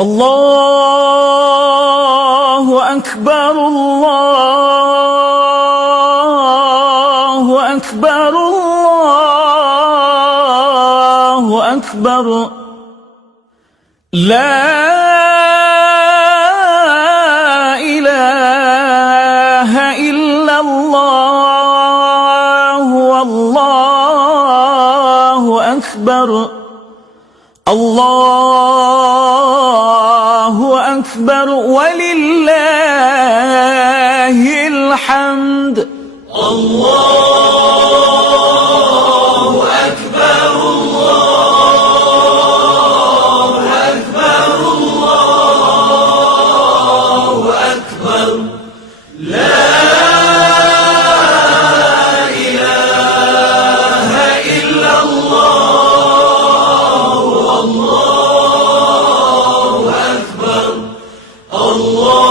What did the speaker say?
الله أكبر الله أكبر الله أكبر لا إله إلا الله والله أكبر الله أكبر ولله الحمد الله أكبر الله أكبر الله أكبر لا إله إلا الله والله أكبر الله